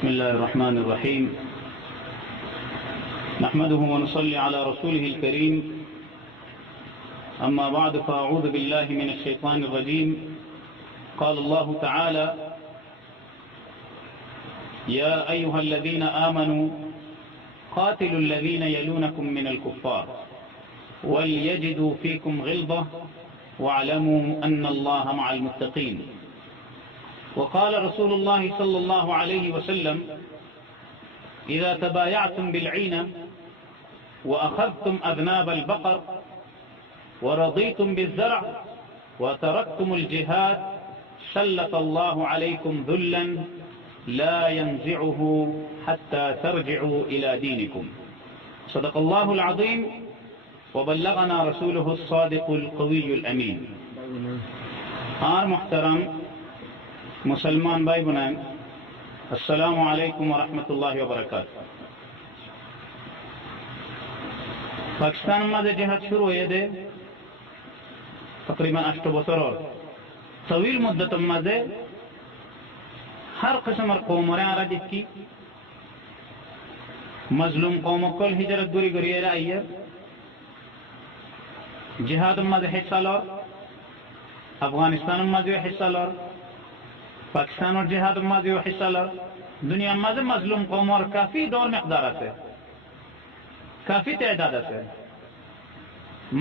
بسم الله الرحمن الرحيم. نحمده ونصلي على رسوله الكريم. أما بعد فأعوذ بالله من الشيطان الرجيم. قال الله تعالى: يا أيها الذين آمنوا قاتلوا الذين يلونكم من الكفار وليجدوا فيكم غلظة واعلموا أن الله مع المتقين. وقال رسول الله صلى الله عليه وسلم: إذا تبايعتم بالعينة وأخذتم أذناب البقر ورضيتم بالزرع وتركتم الجهاد سلط الله عليكم ذلا لا ينزعه حتى ترجعوا إلى دينكم. صدق الله العظيم وبلغنا رسوله الصادق القوي الأمين. محترم مسلمان بھائی بنائیں، السلام علیکم ورحمۃ اللہ وبرکاتہ. پاکستان ماذا جهاد شروع يده تقريبا 8 بصر طويل مدة ماذا ہر قسم قوم رہا جس کی مظلوم قوم کل ہجرت گری گری رہی ہے جہاد ماذا حصہ لور افغانستان ماذا حصہ لور پاکستان اور جہاد ماضی و حصہ لر دنیا ماضی مظلوم قوم اور کافی دور مقدار سے کافی تعداد سے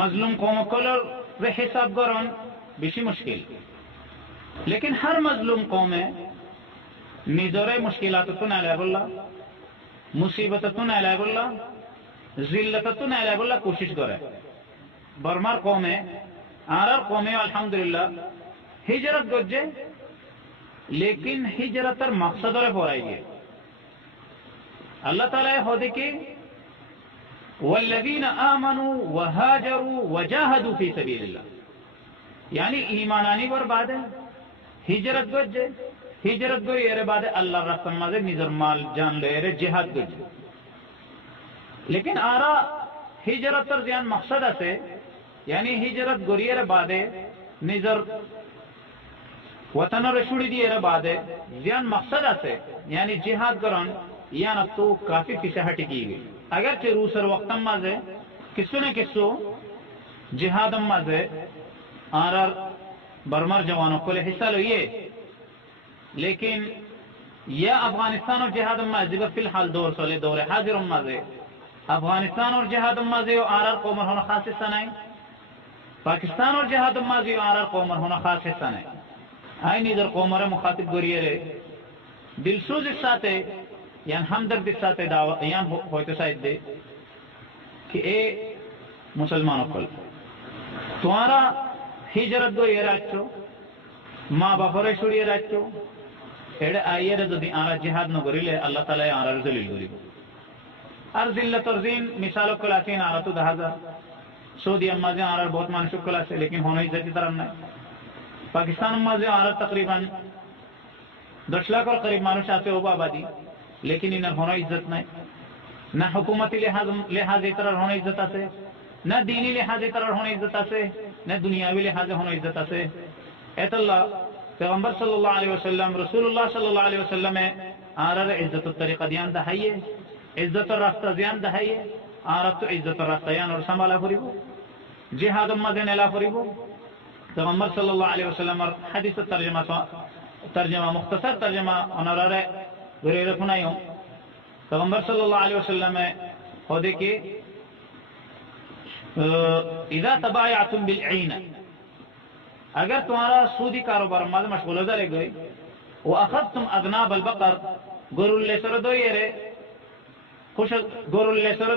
مظلوم قوم کلر و حساب گرون بیشی مشکل، لیکن ہر مظلوم قوم میزور مشکلات تو نہ اللہ مصیبت تو نہ اللہ ذلت تو نہ اللہ کوشش کرے. برمار قوم آرار قوم الحمدللہ ہجرت گجے، لیکن ہجرت مقصد اور پورائی ہے. اللہ تعالی خودی کی والذین آمنوا وهاجروا وجاهدوا فی سبیل اللہ، یعنی ایمانانی برباد ہے ہجرت گجے ہجرت گو یہ بعد اللہ رسم مزے نظر مال جان لے رے جہاد گجے. لیکن آرا ہجرت زیان مقصد ہے، یعنی ہجرت گوریر بعد نظر وطن رشوڑی دی بعد زیان مقصد ہے، یعنی جہاد کرن یعنی تو کافی پیچھے ہٹ کی گئی. اگرچہ روسر وقت مازے کسو نہ کسو جہاد مازے آرار برمر جوانوں کو حصہ لوئیے، لیکن یا افغانستان اور جہاد مازے فی الحال دور سولے دور حاضر مازے افغانستان اور جہاد مازے آرار قومر ہونا خاص حصہ نہیں، پاکستان اور جہاد مازے آرار قومر ہونا خاص حصہ نہیں. آئی نیدر قومر مخاطب گوریے رے دلسوز اس ساتھ یعنی ہمدرد اس ساتھ دعوت یعنی ہوئیتے ساتھ دے کہ اے مسلمانوں کل تمہارا ہجرت گوریے راچو ماں باپرے شوڑیے راچو ایڈے آئیے رضا دی آرہ جہاد نو گوری لے اللہ تعالی آرہ رضلیل گوری گو ارزلت ارزین مثالوں کلاسین آرہ تو 10,000 سعودی امازیں آرہ بہت مانشک کلاسے، لیکن ہونا عزتی طرح نہیں. پاکستان ماضی آرہ تقریباً 10 لاکھ اور قریب مانوش آتے ہو آبادی، لیکن انہیں ہونا عزت نہیں، نہ حکومتی لحاظ طرح ہونا عزت آسے، نہ دینی لحاظ طرح ہونا عزت آسے، نہ دنیاوی لحاظ ہونا عزت آسے. ایت اللہ پیغمبر صلی اللہ علیہ وسلم رسول اللہ صلی اللہ علیہ وسلم آرہ عزت الطریقہ دیان دہائیے، عزت الراستہ دیان دہائیے، آرہ تو عزت الراستہ یان اور سنبھالا فریبو جہاد مازین الا فریبو. پیغمبر صلی اللہ علیہ وسلم حدیث ترجمہ مختصر ترجمہ انورارے گرے رکھنائیوں پیغمبر صلی اللہ علیہ وسلم خودے کی اذا تبایعتم بالعین، اگر تمہارا سودی کاروبار ماذا مشغول ہو جائے گئے واخذتم اذناب البقر گرول لے سر دوئی رے خوش گرول لے سر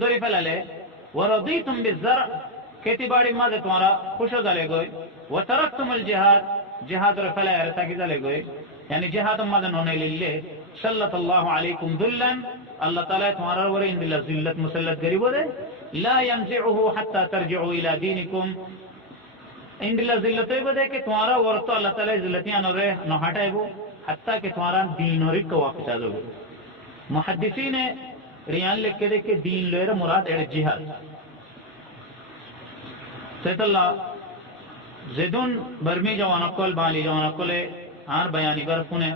دوری پھلالے ورضیتم بالزرع کھیتی باڑی ماذا تمہارا خوش ہو جالے گئے وترکتم الجہاد جہاد رفلا ارتا کی جالے گئے، یعنی جہاد ماذا نونے للے سلط اللہ علیکم ذلن اللہ تعالی تمہارا ورے اندل ذلت مسلط گریبو دے لا ينزعه حتى ترجعوا الى دینکم اندل ذلت دے کہ تمہارا ورتو اللہ تعالی ذلتیاں نورے نو ہٹائے گو حتیٰ کہ تمہارا دین اور کو واپس آ جاؤ. محدثین ریان لکھ کے دے کہ دین لوئر مراد اڑ جہاد سید اللہ زیدون برمی جوانکل بالی جوانکل آر بیانی برفونه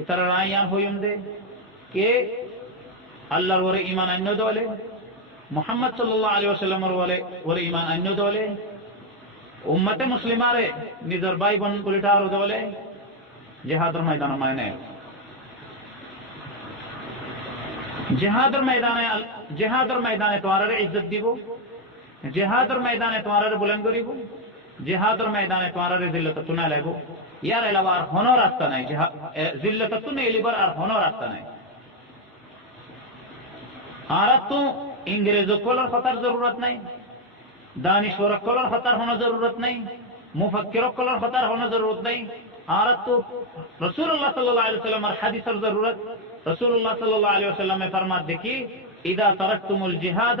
ইতারা রায়ান হইম দে কে আল্লাহর ওরে ঈমান আন্য দলে মুহাম্মদ সাল্লাল্লাহু আলাইহি ওয়াসাল্লামের ওরে ঈমান আন্য দলে উম্মতে মুসলিমারে নিজের ভাই বোন উল্টার দলে জিহাদের ময়দানে মানে জিহাদের ময়দানে তোমার ইজ্জত দিব, জিহাদের ময়দানে তোমার বুলন্দ করিব, জিহাদের ময়দানে তোমার জিল্লত তুনা লাগব। ইয়ার এলাবা আর হনো রাস্তা নাই, জিল্লত তুনে এলিবার আর হনো রাস্তা নাই। আর তো ইংরেজ কলর খতার জরুরত নাই, দানিশ্বর কলর খতার হনো জরুরত নাই, মুফাক্কির কলর খতার হনো জরুরত নাই। আর তো রাসূলুল্লাহ সাল্লাল্লাহু আলাইহি ওয়াসাল্লামের হাদিসের জরুরত। রাসূলুল্লাহ সাল্লাল্লাহু আলাইহি ওয়াসাল্লাম ফরমাত দেখি ইদা তারাকতুমুল জিহাদ,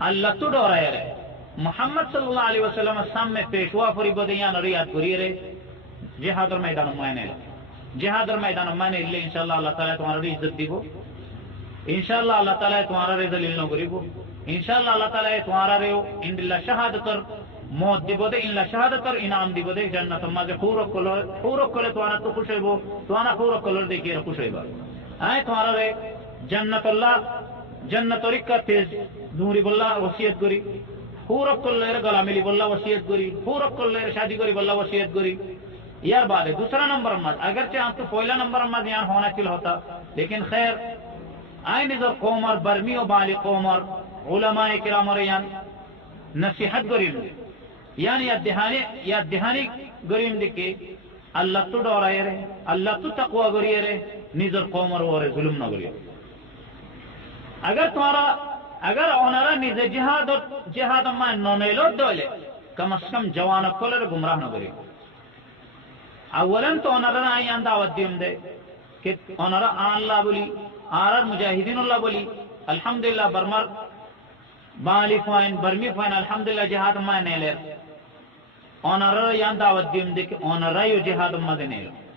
اللہ تو ڈورائے رہے محمد صلی اللہ علیہ وسلم سامنے پیشوا فری بدیان ریاد کری رہے جہاد اور میدان مانے جہاد اور میدان مانے لے انشاءاللہ اللہ تعالیٰ تمہاری عزت دیبو انشاءاللہ اللہ تعالیٰ تمہارا رے ذلیل نہ کریبو انشاءاللہ اللہ تعالیٰ تمہارا رے ان اللہ شہادت اور موت دیبو دے ان اللہ شہادت اور انعام دیبو دے جنت ماذ خور کلے تمہارا تو خوش ہوئے تمہارا خور کلر دیکھیے خوش ہوئے آئے تمہارا رے جنت اللہ جنت اور کا تیز نوری بلّہ وصیت کری خور کلر گلا ملی بلّہ وصیت کری خور کلر شادی کری بلّہ وصیت کری یار بات ہے دوسرا نمبر مت اگرچہ آپ تو پہلا نمبر مت یہاں ہونا چل ہوتا لیکن خیر آئے نظر قومر برمی و بالی قومر علماء کرام اور نصیحت گریم یعنی یا دہانی گریم دکھے اللہ تو ڈورائے رہے اللہ تو تقوی گریے رہے نظر قومر اور ظلم نہ گریے اگر تمہارا اگر اونرا نظر جہاد اما نونیلو دولے کم از کم جوان کلر گمراہ نہ گریے اولا تو اونرا آئیان دعوت دیم دے کہ اونرا آن اللہ بولی آرار مجاہدین اللہ بولی الحمدللہ برمر بالی فائن برمی فائن الحمدللہ جہاد ما نیلر اونرا یان دعوت دیم دے کہ اونرا یو جہاد ما دے نیلر